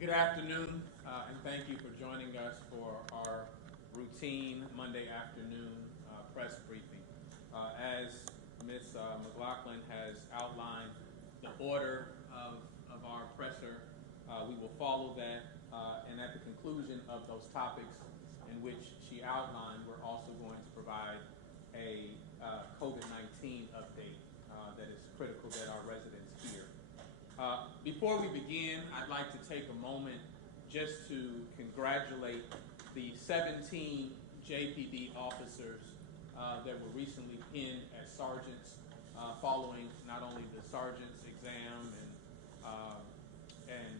Good afternoon, and thank you for joining us for our routine Monday afternoon press briefing. As Ms. McLaughlin has outlined the order of our presser, we will follow that, and at the conclusion of those topics in which she outlined, we're also going to provide a COVID-19 update that is critical that our residents hear. Before we begin, I'd like to take a moment just to congratulate the 17 JPD officers that were recently pinned as sergeants following not only the sergeant's exam and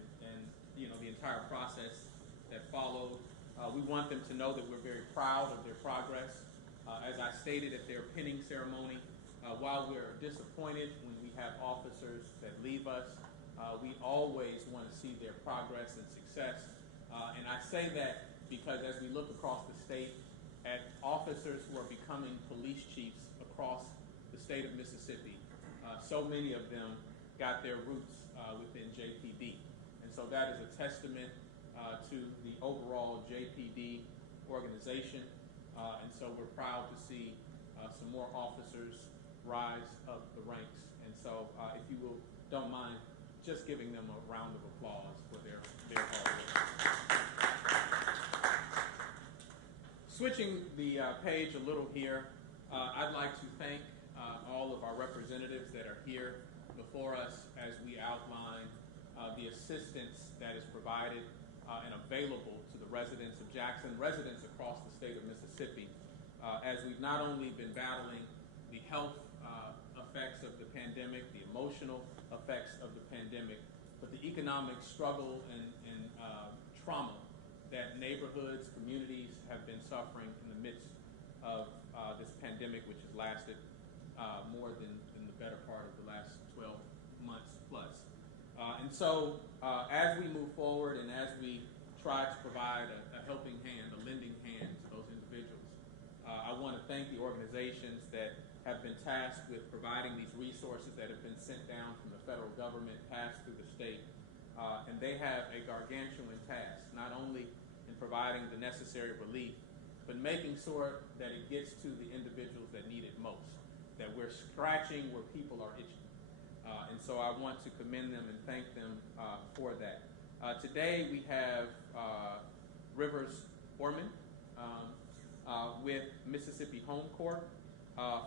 the entire process that followed. We want them to know that we're very proud of their progress. As I stated at their pinning ceremony, while we're disappointed when we have officers that leave us, we always want to see their progress and success. And I say that because as we look across the state at officers who are becoming police chiefs across the state of Mississippi, so many of them got their roots within JPD. And so that is a testament to the overall JPD organization. And so we're proud to see some more officers rise up the ranks. And so if you don't mind just giving them a round of applause for their hard work. Switching the page a little here, I'd like to thank all of our representatives that are here before us as we outline the assistance that is provided and available to the residents of Jackson, residents across the state of Mississippi, as we've not only been battling the health effects of the pandemic, the emotional effects of the pandemic, but the economic struggle and trauma that neighborhoods, communities have been suffering in the midst of this pandemic, which has lasted more than the better part of the last 12 months plus. And so as we move forward and as we try to provide a helping hand, a lending hand to those individuals, I want to thank the organizations that have been tasked with providing these resources that have been sent down from the federal government, passed through the state. And they have a gargantuan task, not only in providing the necessary relief, but making sure that it gets to the individuals that need it most, that we're scratching where people are itching. And so I want to commend them and thank them for that. Today we have Rivers Orman with Mississippi Home Court,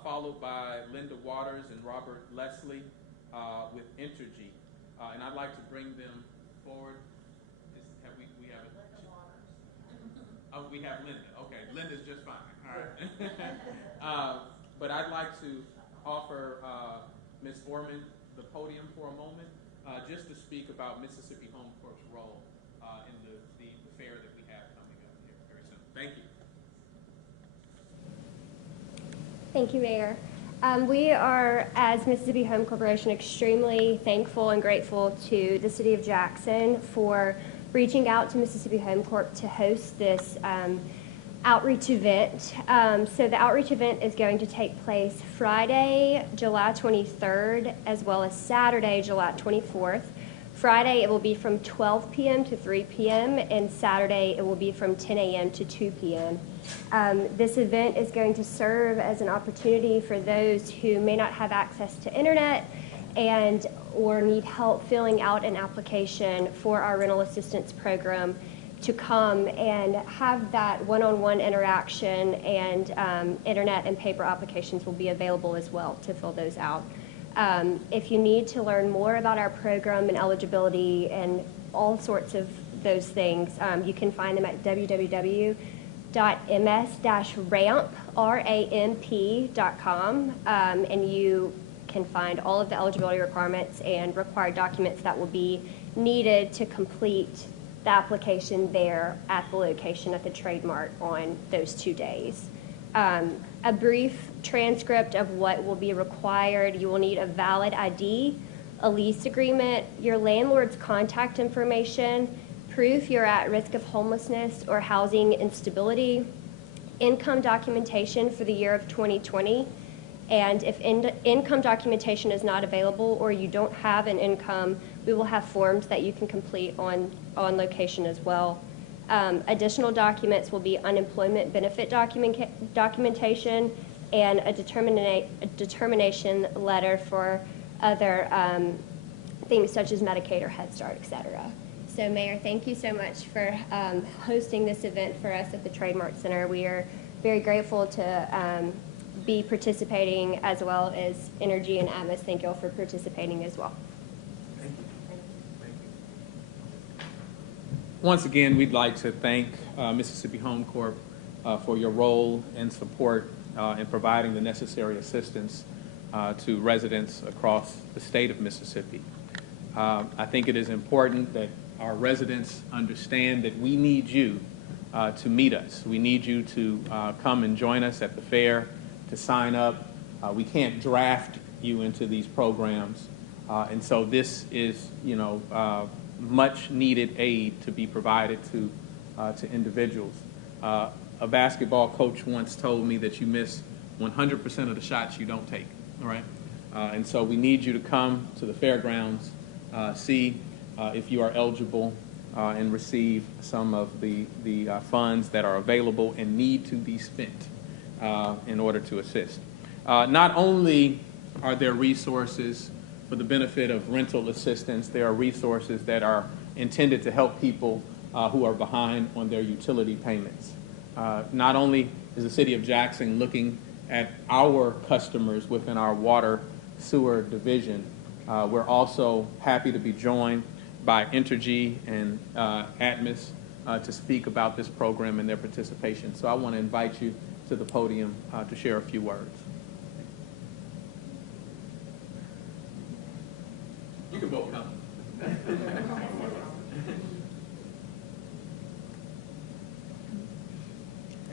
followed by Linda Waters and Robert Leslie with Entergy. And I'd like to bring them forward. We have it? Oh, we have Linda. Okay, Linda's just fine. All right. But I'd like to offer Ms. Orman the podium for a moment, just to speak about Mississippi Home Court's role in the fair that we have coming up here very soon. Thank you. Thank you, Mayor. We are, as Mississippi Home Corporation, extremely thankful and grateful to the City of Jackson for reaching out to Mississippi Home Corp to host this outreach event. So the outreach event is going to take place Friday, July 23rd, as well as Saturday, July 24th. Friday, it will be from 12 p.m. to 3 p.m., and Saturday, it will be from 10 a.m. to 2 p.m. This event is going to serve as an opportunity for those who may not have access to internet or need help filling out an application for our rental assistance program to come and have that one-on-one interaction, and internet and paper applications will be available as well to fill those out. If you need to learn more about our program and eligibility and all sorts of those things, you can find them at www.ms-ramp.com, and you can find all of the eligibility requirements and required documents that will be needed to complete the application there at the location at the Trade Mart on those 2 days. A brief transcript of what will be required: you will need a valid ID, a lease agreement, your landlord's contact information, proof you're at risk of homelessness or housing instability, income documentation for the year of 2020, and if income documentation is not available or you don't have an income We will have forms that you can complete on location as well. Additional documents will be unemployment benefit documentation and a determination letter for other things such as Medicaid or Head Start, et cetera. So, Mayor, thank you so much for hosting this event for us at the Trademark Center. We are very grateful to be participating, as well as Energy and Atmos. Thank you all for participating as well. Thank you. Thank you. Once again, we'd like to thank Mississippi Home Corp for your role and support in providing the necessary assistance to residents across the state of Mississippi. I think it is important that our residents understand that we need you to meet us. We need you to come and join us at the fair, to sign up. We can't draft you into these programs. And so this is, much needed aid to be provided to individuals. A basketball coach once told me that you miss 100% of the shots you don't take, all right? And so we need you to come to the fairgrounds, see if you are eligible and receive some of the funds that are available and need to be spent in order to assist. Not only are there resources for the benefit of rental assistance, there are resources that are intended to help people who are behind on their utility payments. Not only is the City of Jackson looking at our customers within our water sewer division, we're also happy to be joined by Entergy and Atmos to speak about this program and their participation. So I want to invite you to the podium to share a few words. You can both come.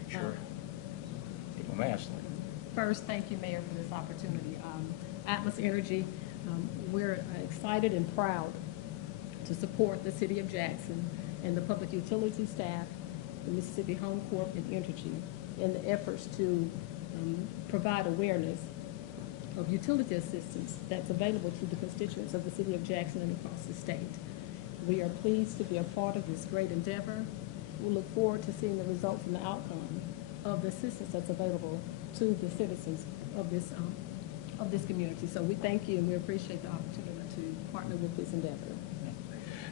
Sure. Keep them asking. First, thank you, Mayor, for this opportunity. Atmos Energy, we're excited and proud to support the City of Jackson and the public utility staff, the Mississippi Home Corp, and Entergy in the efforts to provide awareness of utility assistance that's available to the constituents of the City of Jackson and across the state. We are pleased to be a part of this great endeavor. We look forward to seeing the results and the outcome of the assistance that's available to the citizens of this community. So we thank you and we appreciate the opportunity to partner with this endeavor.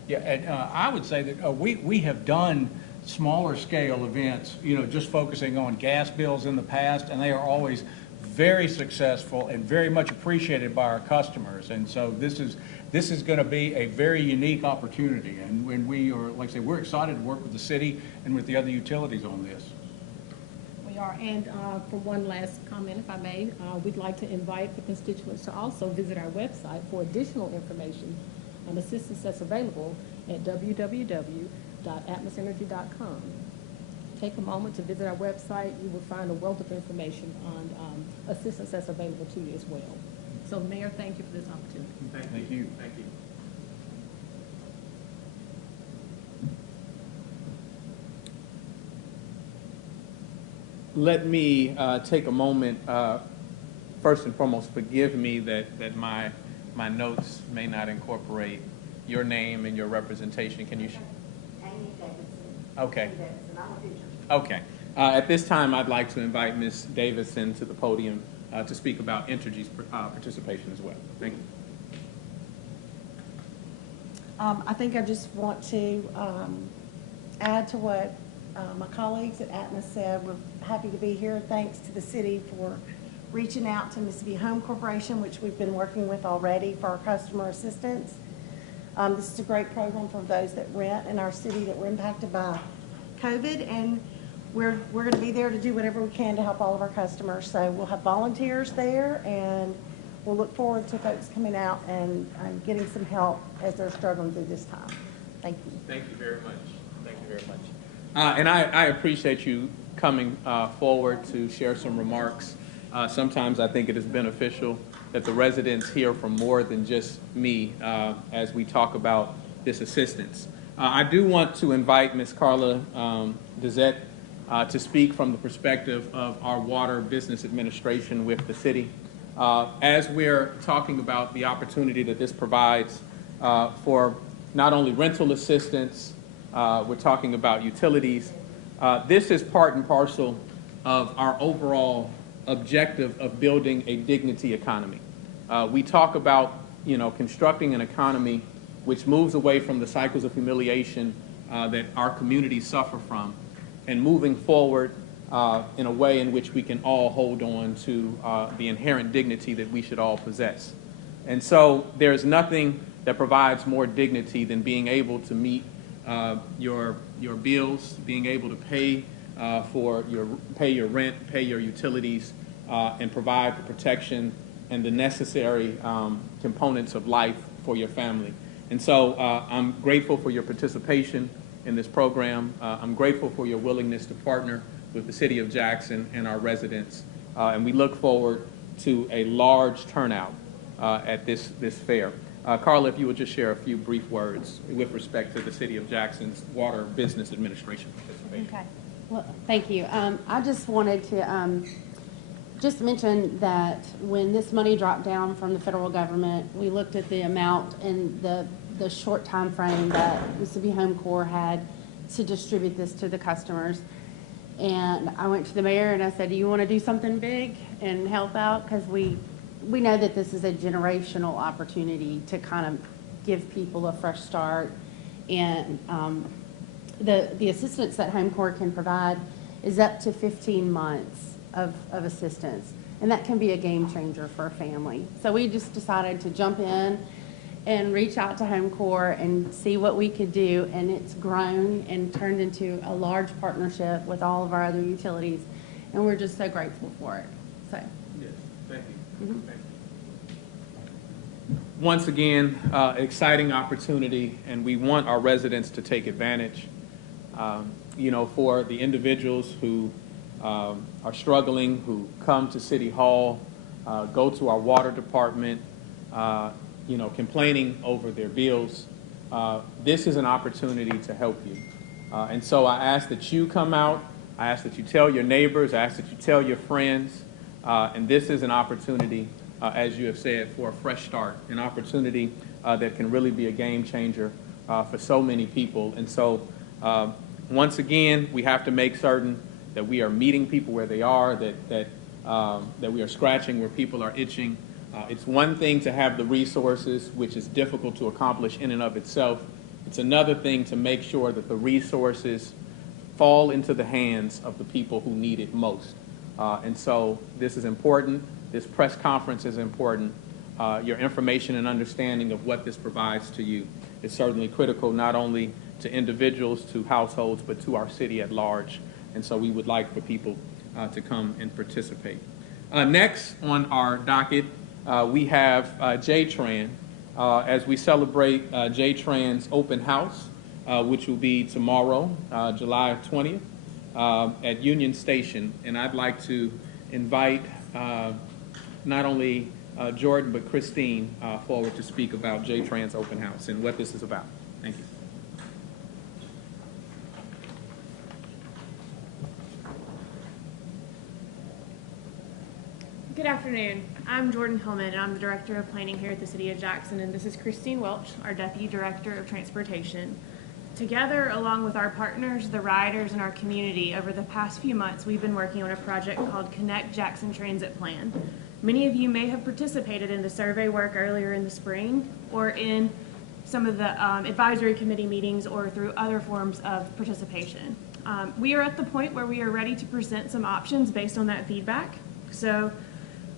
Yeah, and I would say that we have done smaller scale events, just focusing on gas bills in the past, and they are always very successful and very much appreciated by our customers. And so this is going to be a very unique opportunity. And when we are, like I say, we're excited to work with the city and with the other utilities on this. We are, and for one last comment, if I may, we'd like to invite the constituents to also visit our website for additional information on assistance that's available at www.atmosenergy.com. Take a moment to visit our website. You will find a wealth of information on assistance that's available to you as well. So, Mayor, thank you for this opportunity. Thank you. Thank you. Let me take a moment. First and foremost, forgive me that my notes may not incorporate your name and your representation. Can you? Amy Davidson. Okay. Amy Davidson. I'm a teacher. Okay. At this time, I'd like to invite Ms. Davidson to the podium to speak about Entergy's participation as well. Thank you. I think I just want to add to what my colleagues at Atmos said. We're happy to be here. Thanks to the city for reaching out to Mississippi Home Corporation, which we've been working with already for our customer assistance. This is a great program for those that rent in our city that were impacted by COVID, and we're going to be there to do whatever we can to help all of our customers. So we'll have volunteers there, and we'll look forward to folks coming out and getting some help as they're struggling through this time. Thank you. Thank you very much. Thank you very much. And I appreciate you coming forward to share some remarks. Sometimes I think it is beneficial that the residents hear from more than just me as we talk about this assistance. I do want to invite Ms. Carla Dezette to speak from the perspective of our water business administration with the city. As we're talking about the opportunity that this provides for not only rental assistance, we're talking about utilities. This is part and parcel of our overall objective of building a dignity economy. We talk about, constructing an economy which moves away from the cycles of humiliation that our communities suffer from, and moving forward in a way in which we can all hold on to the inherent dignity that we should all possess. And so there's nothing that provides more dignity than being able to meet your bills, being able to pay your rent, pay your utilities, and provide the protection and the necessary components of life for your family. And so I'm grateful for your participation in this program. I'm grateful for your willingness to partner with the City of Jackson and our residents. And we look forward to a large turnout at this fair. Carla, if you would just share a few brief words with respect to the City of Jackson's Water Business Administration participation. Okay. Well, thank you. I just wanted to just mention that when this money dropped down from the federal government, we looked at the amount and the short time frame that Mississippi Home Corps had to distribute this to the customers. And I went to the mayor and I said, do you want to do something big and help out? Because we know that this is a generational opportunity to kind of give people a fresh start. And the assistance that Home Corps can provide is up to 15 months of assistance. And that can be a game changer for a family. So we just decided to jump in and reach out to Home Corps and see what we could do. And it's grown and turned into a large partnership with all of our other utilities. And we're just so grateful for it. So. Yes, thank you. Thank you. Once again, exciting opportunity, and we want our residents to take advantage. For the individuals who are struggling, who come to City Hall, go to our water department, complaining over their bills, this is an opportunity to help you. And so I ask that you come out, I ask that you tell your neighbors, I ask that you tell your friends, and this is an opportunity, as you have said, for a fresh start, an opportunity that can really be a game changer for so many people. And so once again, we have to make certain that we are meeting people where they are, that we are scratching where people are itching. It's one thing to have the resources, which is difficult to accomplish in and of itself. It's another thing to make sure that the resources fall into the hands of the people who need it most. And so this is important. This press conference is important. Your information and understanding of what this provides to you is certainly critical, not only to individuals, to households, but to our city at large. And so we would like for people to come and participate. Next on our docket, we have JTRAN as we celebrate JTRAN's open house, which will be tomorrow, July 20th, at Union Station. And I'd like to invite not only Jordan but Christine forward to speak about JTRAN's open house and what this is about. Thank you. Good afternoon. I'm Jordan Hillman, and I'm the Director of Planning here at the City of Jackson, and this is Christine Welch, our Deputy Director of Transportation. Together, along with our partners, the riders, and our community, over the past few months, we've been working on a project called Connect Jackson Transit Plan. Many of you may have participated in the survey work earlier in the spring, or in some of the advisory committee meetings, or through other forms of participation. We are at the point where we are ready to present some options based on that feedback. So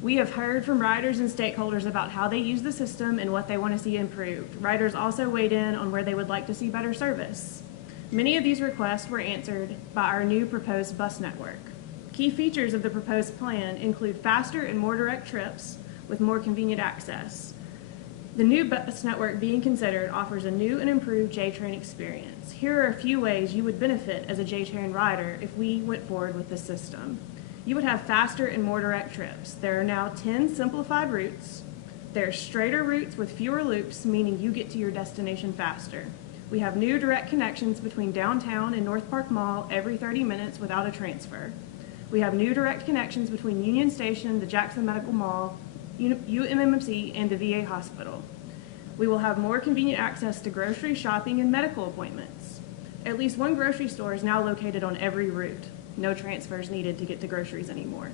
we have heard from riders and stakeholders about how they use the system and what they want to see improved. Riders also weighed in on where they would like to see better service. Many of these requests were answered by our new proposed bus network. Key features of the proposed plan include faster and more direct trips with more convenient access. The new bus network being considered offers a new and improved JTRAN experience. Here are a few ways you would benefit as a JTRAN rider if we went forward with this system. You would have faster and more direct trips. There are now 10 simplified routes. There are straighter routes with fewer loops, meaning you get to your destination faster. We have new direct connections between downtown and North Park Mall every 30 minutes without a transfer. We have new direct connections between Union Station, the Jackson Medical Mall, UMMC, and the VA hospital. We will have more convenient access to grocery, shopping, and medical appointments. At least one grocery store is now located on every route. No transfers needed to get to groceries anymore.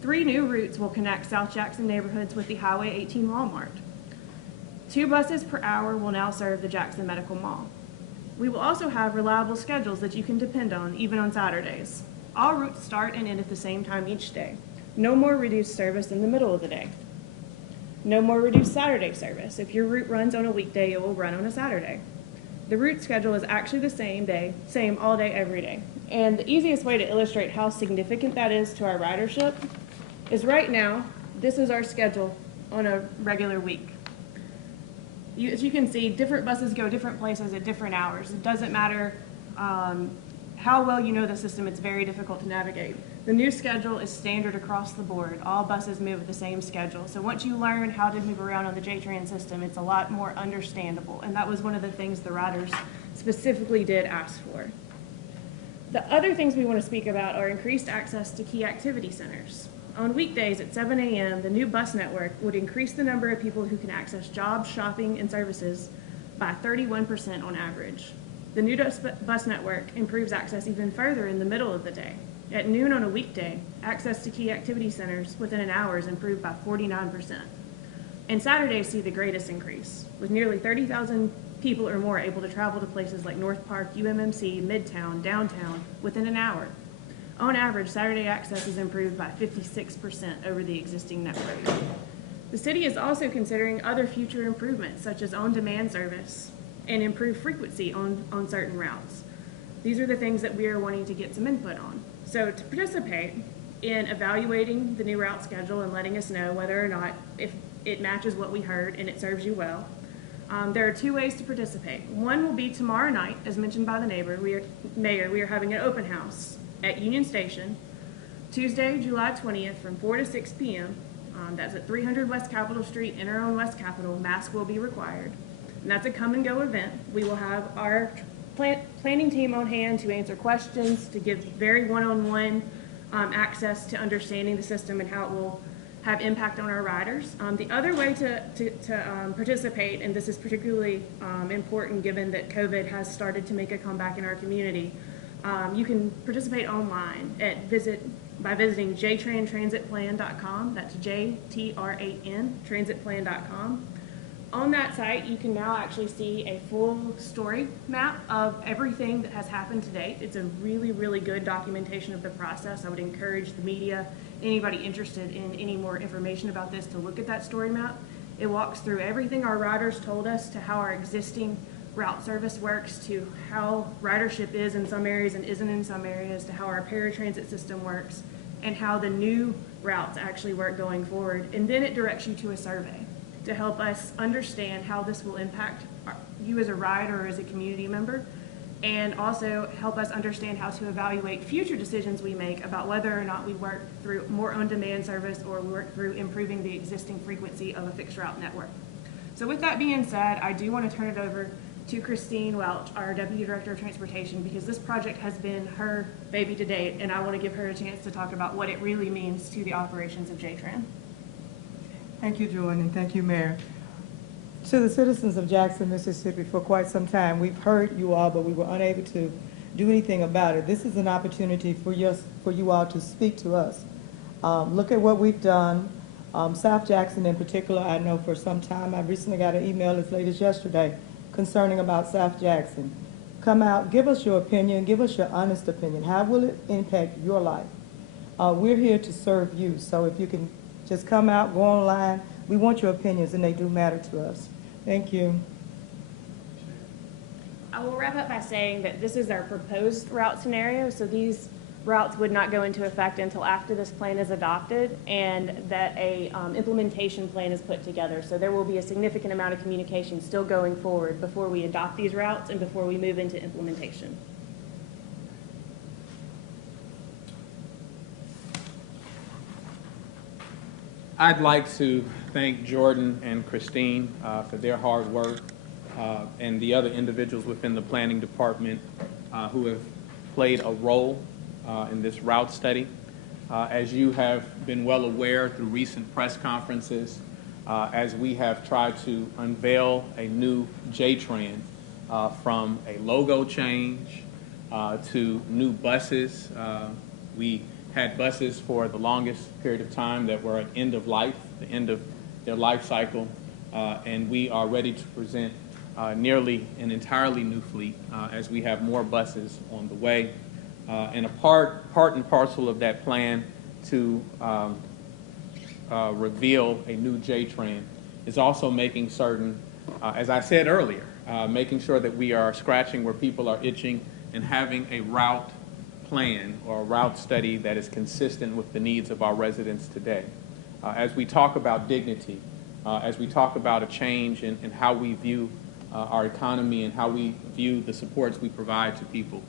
3 new routes will connect South Jackson neighborhoods with the Highway 18 Walmart. 2 buses per hour will now serve the Jackson Medical Mall. We will also have reliable schedules that you can depend on, even on Saturdays. All routes start and end at the same time each day. No more reduced service in the middle of the day. No more reduced Saturday service. If your route runs on a weekday, it will run on a Saturday. The route schedule is actually the same all day, every day. And the easiest way to illustrate how significant that is to our ridership is right now, this is our schedule on a regular week. As you can see, different buses go different places at different hours. It doesn't matter how well you know the system, it's very difficult to navigate. The new schedule is standard across the board. All buses move with the same schedule. So once you learn how to move around on the JTRAN system, it's a lot more understandable. And that was one of the things the riders specifically did ask for. The other things we want to speak about are increased access to key activity centers. On weekdays at 7 a.m., the new bus network would increase the number of people who can access jobs, shopping, and services by 31% on average. The new bus network improves access even further in the middle of the day. At noon on a weekday, access to key activity centers within an hour is improved by 49%. And Saturdays see the greatest increase, with nearly 30,000 people or more able to travel to places like North Park, UMMC, Midtown, downtown within an hour. On average, Saturday access is improved by 56% over the existing network. The city is also considering other future improvements, such as on-demand service and improved frequency on certain routes. These are the things that we are wanting to get some input on. So to participate in evaluating the new route schedule and letting us know whether or not if it matches what we heard and it serves you well, there are 2 ways to participate. One will be tomorrow night, as mentioned by the mayor. We are having an open house at Union Station, Tuesday, July 20th, from 4 to 6 p.m. That's at 300 West Capitol Street, in our own West Capitol. Mask will be required. And that's a come-and-go event. We will have our planning team on hand to answer questions, to give very one-on-one access to understanding the system and how it will have impact on our riders. The other way to participate, and this is particularly important given that COVID has started to make a comeback in our community, you can participate online by visiting JTRANtransitplan.com. That's JTRAN transitplan.com. On that site, you can now actually see a full story map of everything that has happened to date. It's a really, really good documentation of the process. I would encourage the media, anybody interested in any more information about this, to look at that story map. It walks through everything our riders told us, to how our existing route service works, to how ridership is in some areas and isn't in some areas, to how our paratransit system works, and how the new routes actually work going forward. And then it directs you to a survey to help us understand how this will impact you as a rider or as a community member, and also help us understand how to evaluate future decisions we make about whether or not we work through more on-demand service or work through improving the existing frequency of a fixed route network. So with that being said, I do want to turn it over to Christine Welch, our Deputy Director of Transportation, because this project has been her baby to date, and I want to give her a chance to talk about what it really means to the operations of JTRAN. Thank you, Jordan, and thank you, Mayor. To the citizens of Jackson, Mississippi, for quite some time, we've heard you all, but we were unable to do anything about it. This is an opportunity for you all to speak to us. Look at what we've done. South Jackson in particular, I know for some time, I recently got an email as late as yesterday concerning about South Jackson. Come out, give us your opinion, give us your honest opinion. How will it impact your life? We're here to serve you, so if you can just come out, go online. We want your opinions, and they do matter to us. Thank you. I will wrap up by saying that this is our proposed route scenario, so these routes would not go into effect until after this plan is adopted, and that a implementation plan is put together. So there will be a significant amount of communication still going forward before we adopt these routes and before we move into implementation. I'd like to thank Jordan and Christine for their hard work and the other individuals within the planning department who have played a role in this route study. As you have been well aware through recent press conferences, as we have tried to unveil a new JTRAN, from a logo change to new buses. We had buses for the longest period of time that were at end of life, the end of their life cycle, and we are ready to present nearly an entirely new fleet as we have more buses on the way. And a part and parcel of that plan to reveal a new JTRAN is also making certain, as I said earlier, making sure that we are scratching where people are itching and having a route plan or a route study that is consistent with the needs of our residents today. As we talk about dignity, as we talk about a change in how we view our economy and how we view the supports we provide to people,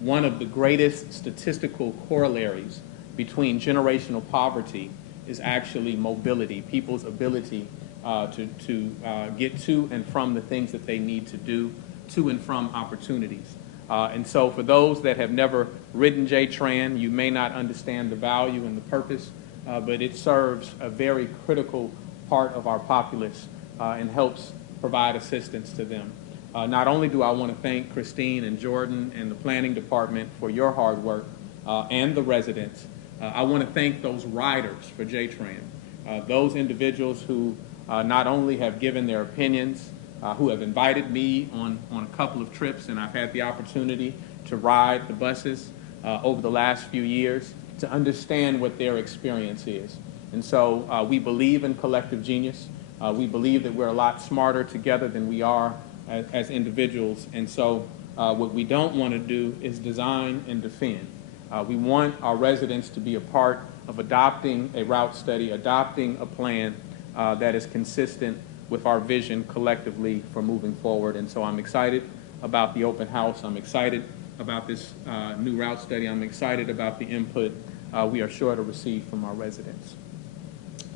one of the greatest statistical corollaries between generational poverty is actually mobility, people's ability to get to and from the things that they need to do, to and from opportunities. And so for those that have never ridden JTRAN, you may not understand the value and the purpose, but it serves a very critical part of our populace and helps provide assistance to them. Not only do I want to thank Christine and Jordan and the planning department for your hard work and the residents, I want to thank those riders for JTRAN, those individuals who not only have given their opinions, who have invited me on a couple of trips, and I've had the opportunity to ride the buses over the last few years to understand what their experience is. And so we believe in collective genius. We believe that we're a lot smarter together than we are as individuals. And so what we don't want to do is design and defend. We want our residents to be a part of adopting a route study, adopting a plan that is consistent with our vision collectively for moving forward. And so I'm excited about the open house. I'm excited about this new route study. I'm excited about the input we are sure to receive from our residents.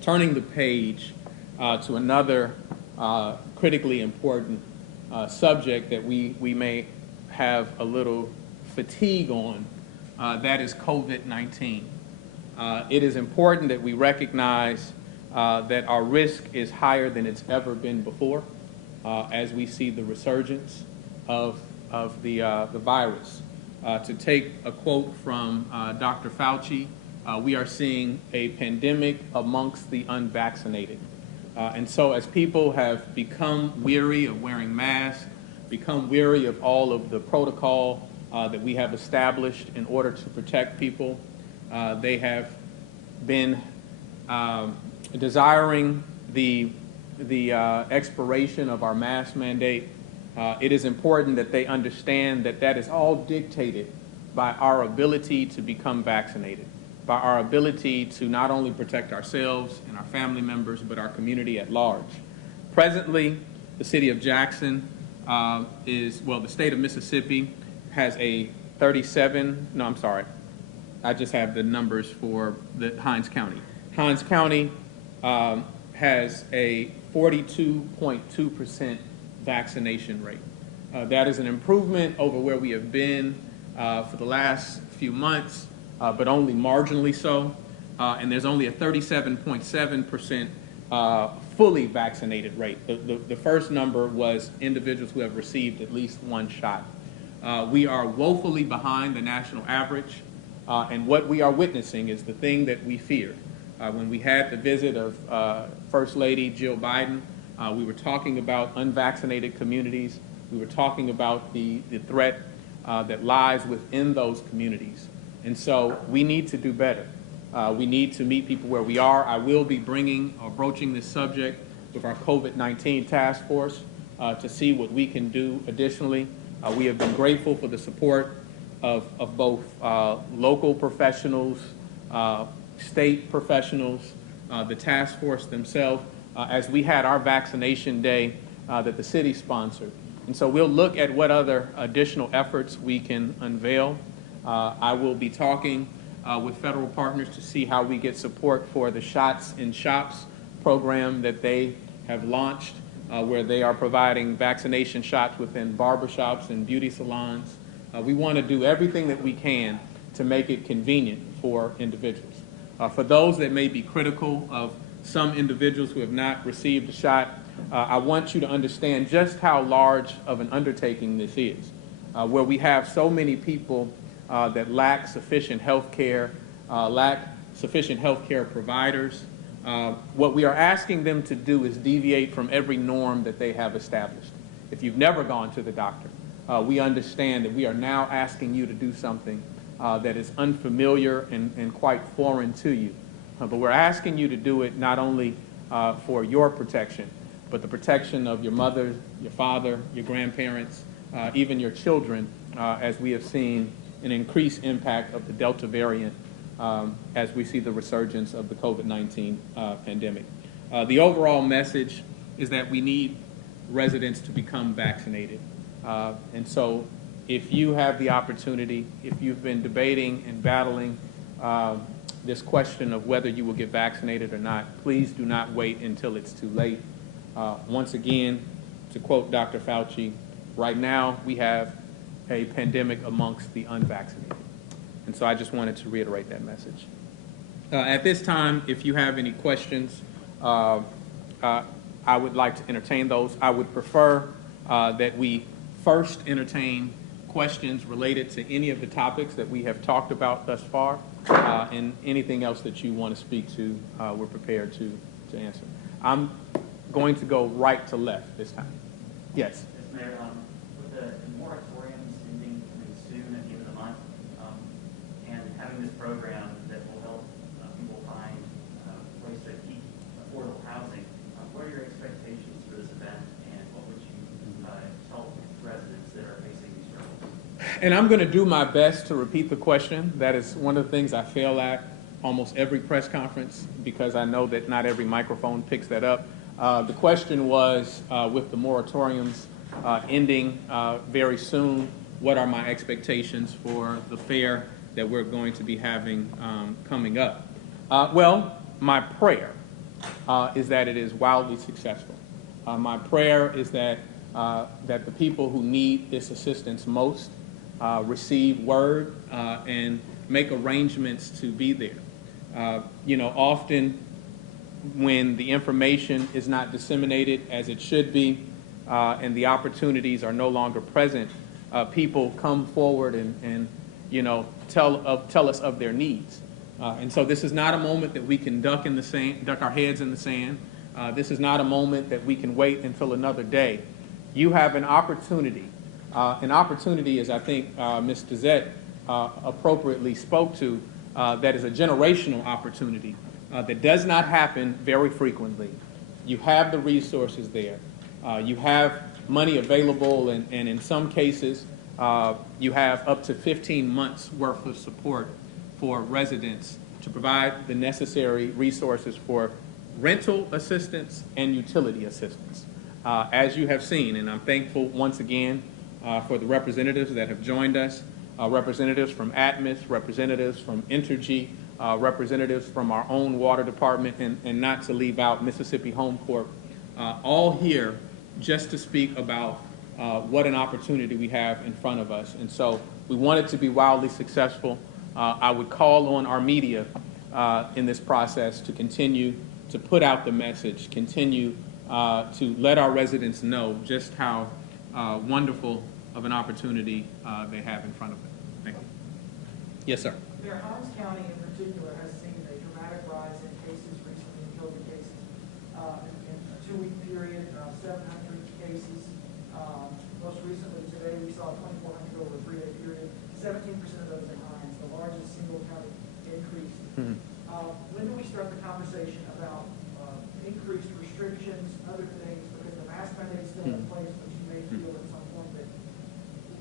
Turning the page to another critically important subject that we may have a little fatigue on, that is COVID-19. It is important that we recognize that our risk is higher than it's ever been before as we see the resurgence of the virus. To take a quote from Dr. Fauci, we are seeing a pandemic amongst the unvaccinated. And so as people have become weary of wearing masks, become weary of all of the protocol that we have established in order to protect people, they have been desiring the expiration of our mask mandate. It is important that they understand that that is all dictated by our ability to become vaccinated, by our ability to not only protect ourselves and our family members, but our community at large. Presently, the city of Jackson the state of Mississippi has a I just have the numbers for the Hinds County. Hinds County has a 42.2% vaccination rate. That is an improvement over where we have been for the last few months, but only marginally so. And there's only a 37.7% fully vaccinated rate. The first number was individuals who have received at least one shot. We are woefully behind the national average, and what we are witnessing is the thing that we feared. When we had the visit of First Lady Jill Biden, we were talking about unvaccinated communities. We were talking about the threat that lies within those communities. And so we need to do better. We need to meet people where we are. I will be broaching this subject with our COVID-19 task force to see what we can do additionally. We have been grateful for the support of both local professionals, state professionals, the task force themselves, as we had our vaccination day that the city sponsored. And so we'll look at what other additional efforts we can unveil. I will be talking with federal partners to see how we get support for the Shots in Shops program that they have launched, where they are providing vaccination shots within barbershops and beauty salons. We want to do everything that we can to make it convenient for individuals. For those that may be critical of some individuals who have not received a shot, I want you to understand just how large of an undertaking this is, where we have so many people that lack sufficient health care, lack sufficient health care providers. What we are asking them to do is deviate from every norm that they have established. If you've never gone to the doctor, we understand that we are now asking you to do something that is unfamiliar and quite foreign to you. But we're asking you to do it not only for your protection, but the protection of your mother, your father, your grandparents, even your children, as we have seen an increased impact of the Delta variant as we see the resurgence of the COVID-19 pandemic. The overall message is that we need residents to become vaccinated. And so if you have the opportunity, if you've been debating and battling this question of whether you will get vaccinated or not, please do not wait until it's too late. Once again, to quote Dr. Fauci, right now we have a pandemic amongst the unvaccinated. And so I just wanted to reiterate that message. At this time, if you have any questions, I would like to entertain those. I would prefer that we first entertain questions related to any of the topics that we have talked about thus far, and anything else that you want to speak to, we're prepared to answer. I'm going to go right to left this time. Yes. Yes, Mayor. With the moratoriums ending soon at the end of the month, and having this program that will help people find a place to keep affordable housing, what are your expectations for this event, and what would you tell residents that are facing these struggles? And I'm going to do my best to repeat the question. That is one of the things I fail at almost every press conference, because I know that not every microphone picks that up. The question was, with the moratoriums ending very soon, what are my expectations for the fair that we're going to be having coming up? Well, my prayer is that it is wildly successful. My prayer is that the people who need this assistance most receive word and make arrangements to be there. Often when the information is not disseminated as it should be, and the opportunities are no longer present, people come forward and tell us of their needs. And so this is not a moment that we can duck our heads in the sand. This is not a moment that we can wait until another day. You have an opportunity. An opportunity, as I think Ms. Dezette appropriately spoke to, that is a generational opportunity that does not happen very frequently. You have the resources there. You have money available, and in some cases, you have up to 15 months worth of support for residents to provide the necessary resources for rental assistance and utility assistance. As you have seen, and I'm thankful once again for the representatives that have joined us, representatives from ATMIS, representatives from Entergy, representatives from our own water department, and not to leave out Mississippi Home Corp, all here just to speak about what an opportunity we have in front of us. And so we want it to be wildly successful. I would call on our media in this process to continue to put out the message, continue to let our residents know just how wonderful of an opportunity they have in front of them. Thank you. Yes, sir. Mayor, Hinds County in particular has seen a dramatic rise in cases recently, in COVID cases. In a 2-week period, 700 cases. Most recently today, we saw 2,400 over a 3-day period. 17% of those in Hinds, the largest single county increase. Mm-hmm. When do we start the conversation about increased restrictions, other things? Because the mask mandate is still in place, but you may feel at some point that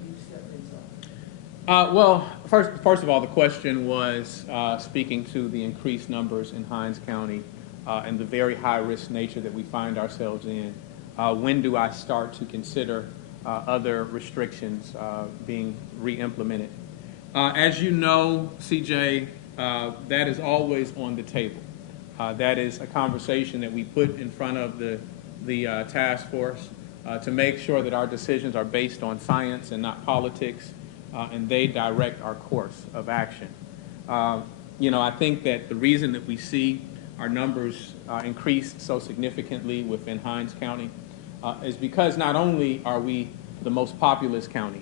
we need to step things up. Well, first of all, the question was speaking to the increased numbers in Hinds County and the very high-risk nature that we find ourselves in. When do I start to consider other restrictions being re-implemented? As you know, CJ, that is always on the table. That is a conversation that we put in front of the task force to make sure that our decisions are based on science and not politics, and they direct our course of action. I think that the reason that we see our numbers increased so significantly within Hinds County is because not only are we the most populous county,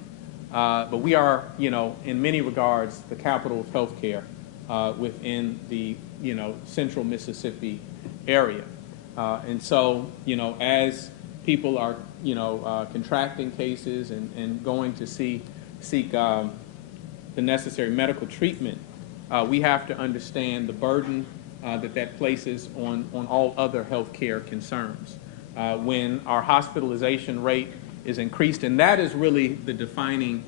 but we are, in many regards, the capital of healthcare within the, central Mississippi area. And so, as people are, contracting cases and going to seek the necessary medical treatment, we have to understand the burden that places on all other healthcare concerns. When our hospitalization rate is increased, and that is really the defining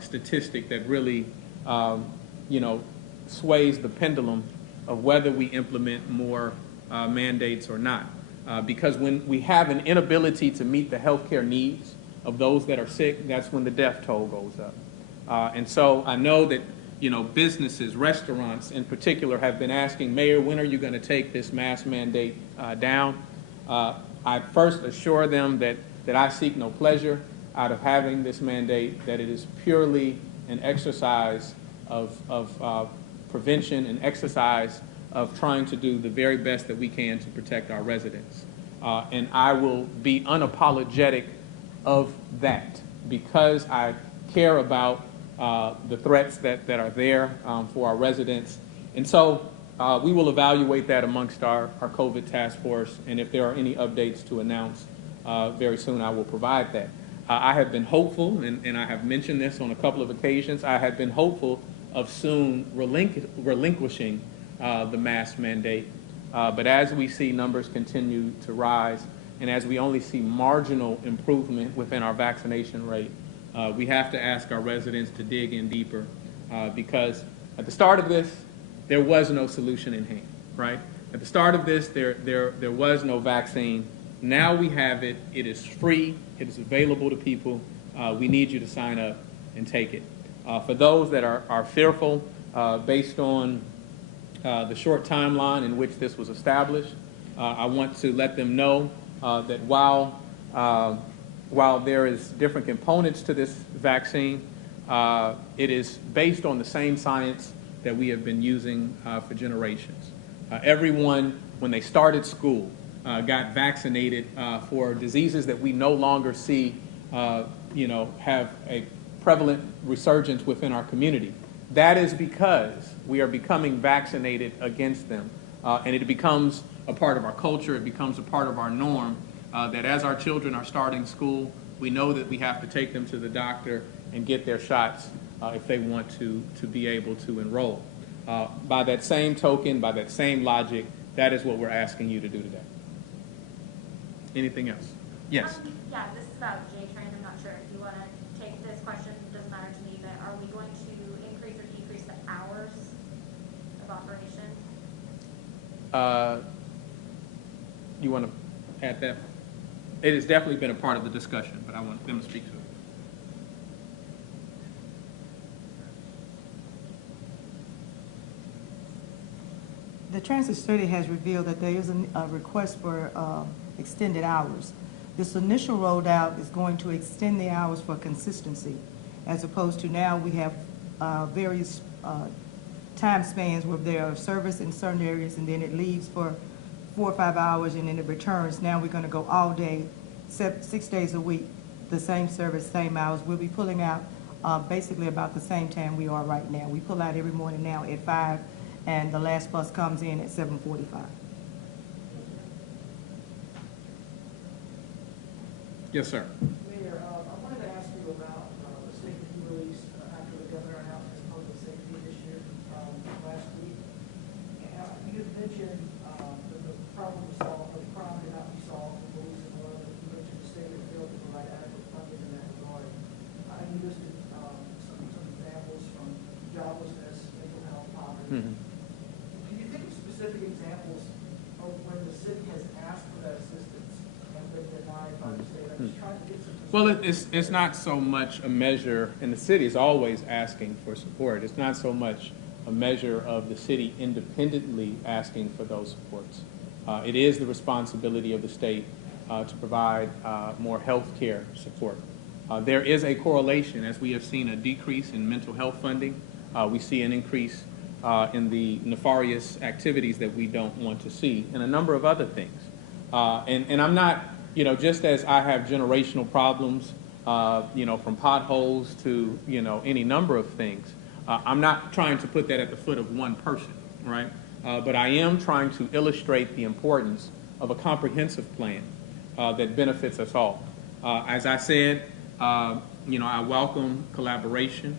statistic that really, sways the pendulum of whether we implement more mandates or not. Because when we have an inability to meet the healthcare needs of those that are sick, that's when the death toll goes up. And so I know that, businesses, restaurants in particular, have been asking, Mayor, when are you going to take this mask mandate down? I first assure them that I seek no pleasure out of having this mandate, that it is purely an exercise of prevention, an exercise of trying to do the very best that we can to protect our residents. And I will be unapologetic of that because I care about the threats that are there for our residents. And so we will evaluate that amongst our COVID task force, and if there are any updates to announce very soon, I will provide that. I have been hopeful, and I have mentioned this on a couple of occasions, I have been hopeful of soon relinquishing the mask mandate. But as we see numbers continue to rise, and as we only see marginal improvement within our vaccination rate, we have to ask our residents to dig in deeper because at the start of this, there was no solution in hand, right? At the start of this, there was no vaccine. Now we have it. It is free. It is available to people. We need you to sign up and take it. For those that are fearful, based on the short timeline in which this was established, I want to let them know that while there is different components to this vaccine, it is based on the same science that we have been using for generations. Everyone, when they started school, got vaccinated for diseases that we no longer see, have a prevalent resurgence within our community. That is because we are becoming vaccinated against them. And it becomes a part of our culture, it becomes a part of our norm, that as our children are starting school, we know that we have to take them to the doctor and get their shots if they want to be able to enroll. By that same token, by that same logic, that is what we're asking you to do today. Anything else? Yes. Yeah, this is about JTRAN. I'm not sure if you want to take this question. It doesn't matter to me, but are we going to increase or decrease the hours of operation? You want to add that? It has definitely been a part of the discussion, but I want them to speak to it. The transit study has revealed that there is a request for extended hours. This initial rollout is going to extend the hours for consistency, as opposed to now we have various time spans where there are service in certain areas and then it leaves for 4 or 5 hours and then it returns. Now we're going to go all day, 6 days a week, the same service, same hours. We'll be pulling out basically about the same time we are right now. We pull out every morning now at 5 and the last bus comes in at 7:45. Yes, sir. Mayor, I wanted to ask you about the statement you released after the governor announced his public safety initiative last week. You had mentioned that the problem was solved, the crime did not be solved, and police and oil. You mentioned the state had failed to provide adequate funding in that regard. And you listed some examples from joblessness, mental health, poverty. Mm-hmm. Can you think of specific examples of when the city has asked for that assistance and been denied by the state? I'm just trying to get some. Well, it's not so much a measure, and the city is always asking for support. It's not so much a measure of the city independently asking for those supports. It is the responsibility of the state to provide more health care support. There is a correlation, as we have seen a decrease in mental health funding. We see an increase in the nefarious activities that we don't want to see, and a number of other things. And I'm not, just as I have generational problems, from potholes to, any number of things, I'm not trying to put that at the foot of one person, right? But I am trying to illustrate the importance of a comprehensive plan that benefits us all. As I said, I welcome collaboration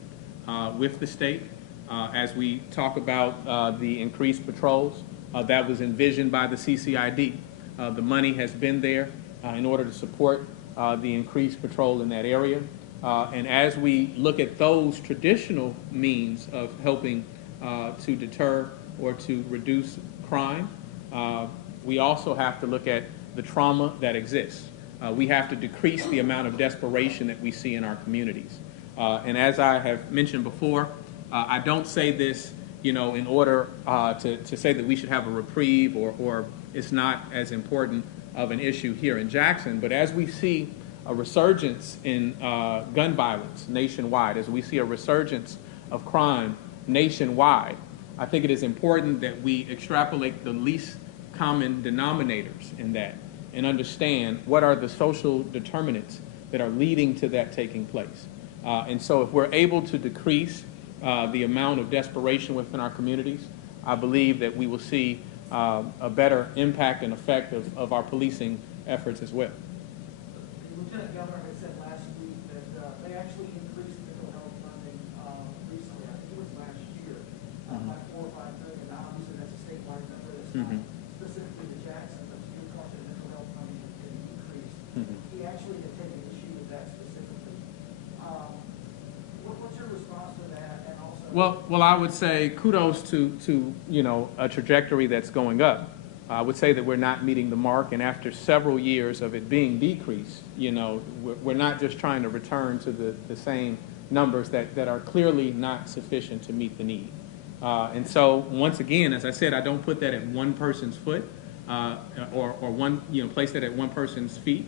with the state as we talk about the increased patrols that was envisioned by the CCID. The money has been there in order to support the increased patrol in that area. And as we look at those traditional means of helping to deter or to reduce crime, we also have to look at the trauma that exists. We have to decrease the amount of desperation that we see in our communities. And as I have mentioned before, I don't say this, in order to say that we should have a reprieve or it's not as important of an issue here in Jackson, but as we see a resurgence in gun violence nationwide, as we see a resurgence of crime nationwide, I think it is important that we extrapolate the least common denominators in that and understand what are the social determinants that are leading to that taking place. And so if we're able to decrease the amount of desperation within our communities, I believe that we will see a better impact and effect of our policing efforts as well. The Lieutenant Governor had said last week that they actually increased mental health funding recently. I think it was last year by $4 or $5 billion. Now, obviously, that's a statewide number. That's not specifically to Jackson, but to your point, that mental health funding has been increased. He actually had taken issue with that specifically. What's your response to that? And also, Well, I would say kudos to a trajectory that's going up. I would say that we're not meeting the mark, and after several years of it being decreased, we're not just trying to return to the same numbers that are clearly not sufficient to meet the need. And so, once again, as I said, I don't put that at one person's foot or one, place that at one person's feet.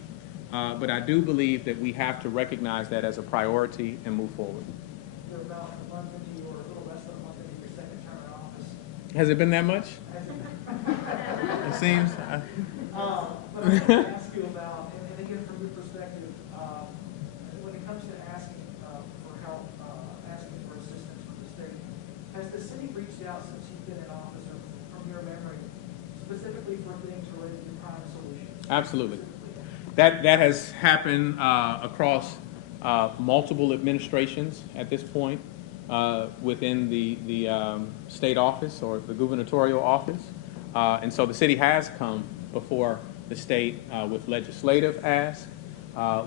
But I do believe that we have to recognize that as a priority and move forward. you're about a month into, or a little less than a month into your second term in office. Has it been that much? It seems. But I want to ask you about, and again, from your perspective, when it comes to asking for help, asking for assistance from the state, has the city reached out since you've been in office, or from your memory, specifically for things related to crime solutions? Absolutely. That has happened across multiple administrations at this point within the state office or the gubernatorial office. And so the city has come before the state with legislative asks,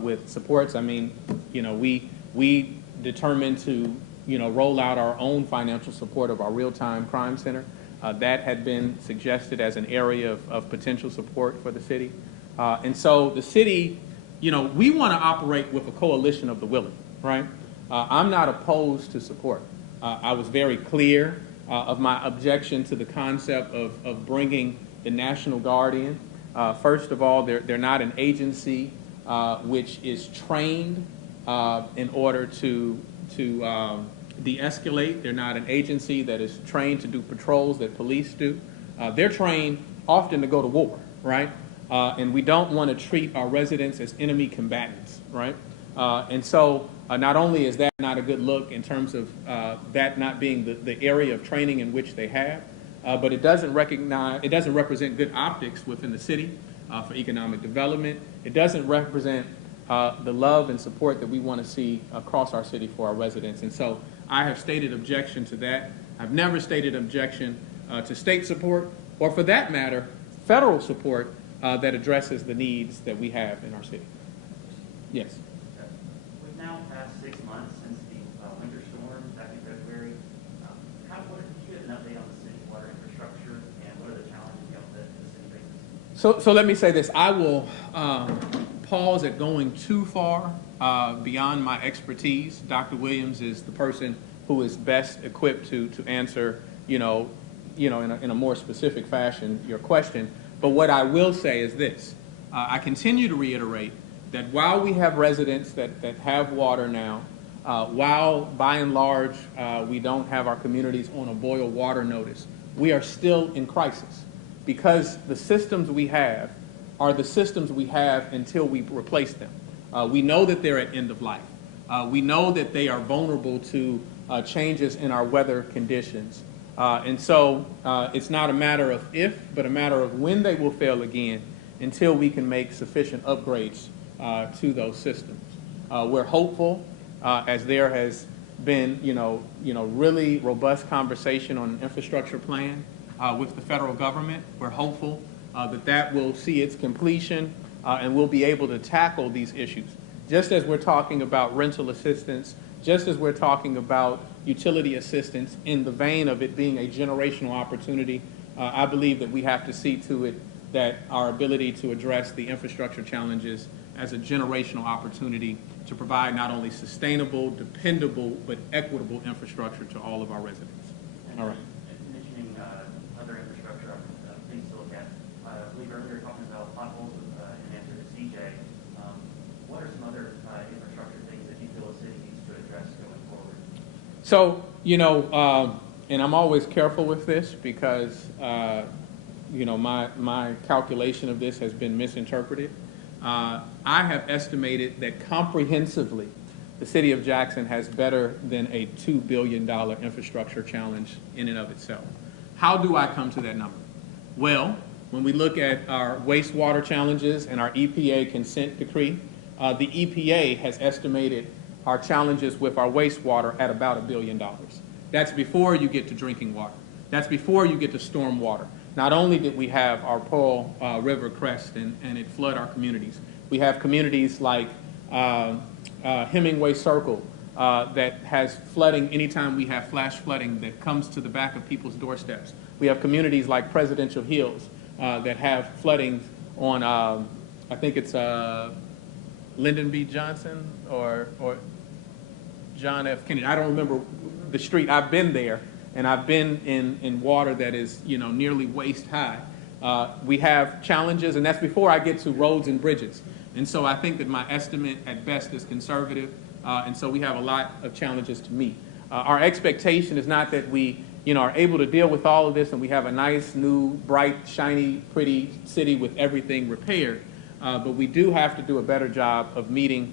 with supports. I mean, we determined to, roll out our own financial support of our real-time crime center. That had been suggested as an area of potential support for the city. And so the city, we want to operate with a coalition of the willing, right? I'm not opposed to support. I was very clear of my objection to the concept of bringing the National Guard in. First of all, they're not an agency which is trained in order to de-escalate. They're not an agency that is trained to do patrols that police do. They're trained often to go to war, right? And we don't want to treat our residents as enemy combatants, right? And so not only is that not a good look in terms of that not being the area of training in which they have, but it doesn't represent good optics within the city for economic development. It doesn't represent the love and support that we want to see across our city for our residents. And so I have stated objection to that. I've never stated objection to state support, or for that matter, federal support that addresses the needs that we have in our city. Yes. We've now passed 6 months since the winter storm back in February. What did you get an update on the city's water infrastructure, and what are the challenges that the city faces? So let me say this. I will pause at going too far beyond my expertise. Dr. Williams is the person who is best equipped to answer, in a more specific fashion your question. But what I will say is this. I continue to reiterate that while we have residents that have water now, While by and large we don't have our communities on a boil water notice, we are still in crisis because the systems we have are the systems we have until we replace them. We know that they're at end of life. We know that they are vulnerable to changes in our weather conditions. And so it's not a matter of if, but a matter of when they will fail again until we can make sufficient upgrades to those systems. We're hopeful, as there has been, really robust conversation on an infrastructure plan with the federal government. We're hopeful that will see its completion and we'll be able to tackle these issues. Just as we're talking about rental assistance, just as we're talking about utility assistance in the vein of it being a generational opportunity, I believe that we have to see to it that our ability to address the infrastructure challenges as a generational opportunity to provide not only sustainable, dependable, but equitable infrastructure to all of our residents. And all right. Mentioning other infrastructure things to look at, I believe earlier you were talking about potholes in answer to CJ. What are some other infrastructure things that you feel the city needs to address going forward? So, and I'm always careful with this because, my calculation of this has been misinterpreted. I have estimated that comprehensively, the city of Jackson has better than a $2 billion infrastructure challenge in and of itself. How do I come to that number? Well, when we look at our wastewater challenges and our EPA consent decree, the EPA has estimated our challenges with our wastewater at about $1 billion. That's before you get to drinking water. That's before you get to storm water. Not only did we have our Pearl River crest and it flood our communities, we have communities like Hemingway Circle that has flooding anytime we have flash flooding that comes to the back of people's doorsteps. We have communities like Presidential Hills that have flooding on, I think it's Lyndon B. Johnson or John F. Kennedy. I don't remember the street. I've been there, and I've been in water that is, nearly waist high. We have challenges, and that's before I get to roads and bridges. And so I think that my estimate at best is conservative, and so we have a lot of challenges to meet. Our expectation is not that we, are able to deal with all of this and we have a nice, new, bright, shiny, pretty city with everything repaired, but we do have to do a better job of meeting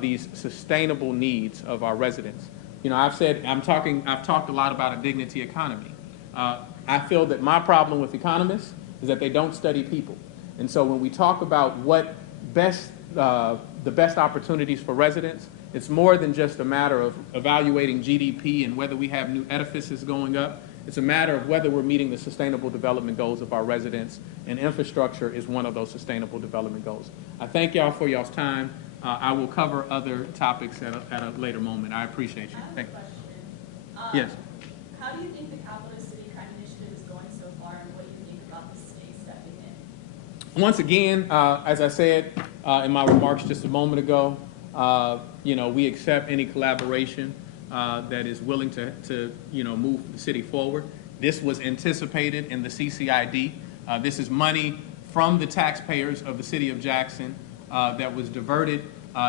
these sustainable needs of our residents. I've talked a lot about a dignity economy. I feel that my problem with economists is that they don't study people. And so when we talk about what the best opportunities for residents, it's more than just a matter of evaluating GDP and whether we have new edifices going up. It's a matter of whether we're meeting the sustainable development goals of our residents, and infrastructure is one of those sustainable development goals. I thank y'all for y'all's time. I will cover other topics at a later moment. I appreciate you. I have a question. Yes. How do you think the Capital City Crime Initiative is going so far, and what do you think about the state stepping in? Once again, as I said in my remarks just a moment ago, we accept any collaboration that is willing to move the city forward. This was anticipated in the CCID. This is money from the taxpayers of the city of Jackson that was diverted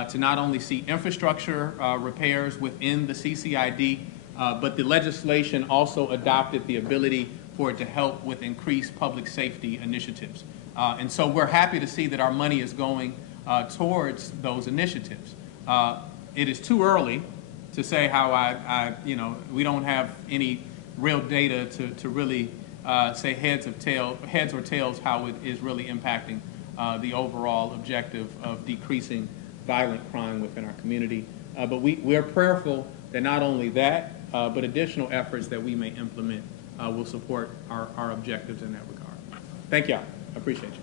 to not only see infrastructure repairs within the CCID, but the legislation also adopted the ability for it to help with increased public safety initiatives. And so we're happy to see that our money is going towards those initiatives. It is too early to say how we don't have any real data to really say heads or tails how it is really impacting the overall objective of decreasing violent crime within our community. But we're prayerful that not only that, but additional efforts that we may implement will support our objectives in that regard. Thank y'all. I appreciate you.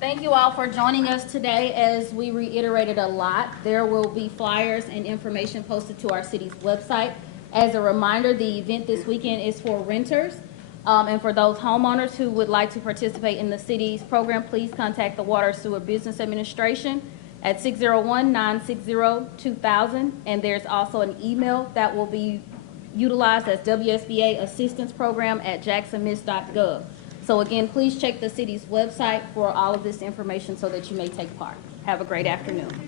Thank you all for joining us today. As we reiterated a lot, there will be flyers and information posted to our city's website. As a reminder, the event this weekend is for renters. And for those homeowners who would like to participate in the city's program, please contact the Water Sewer Business Administration at 601-960-2000. And there's also an email that will be utilized as WSBA Assistance Program at jacksonmiss.gov. So again, please check the city's website for all of this information so that you may take part. Have a great afternoon.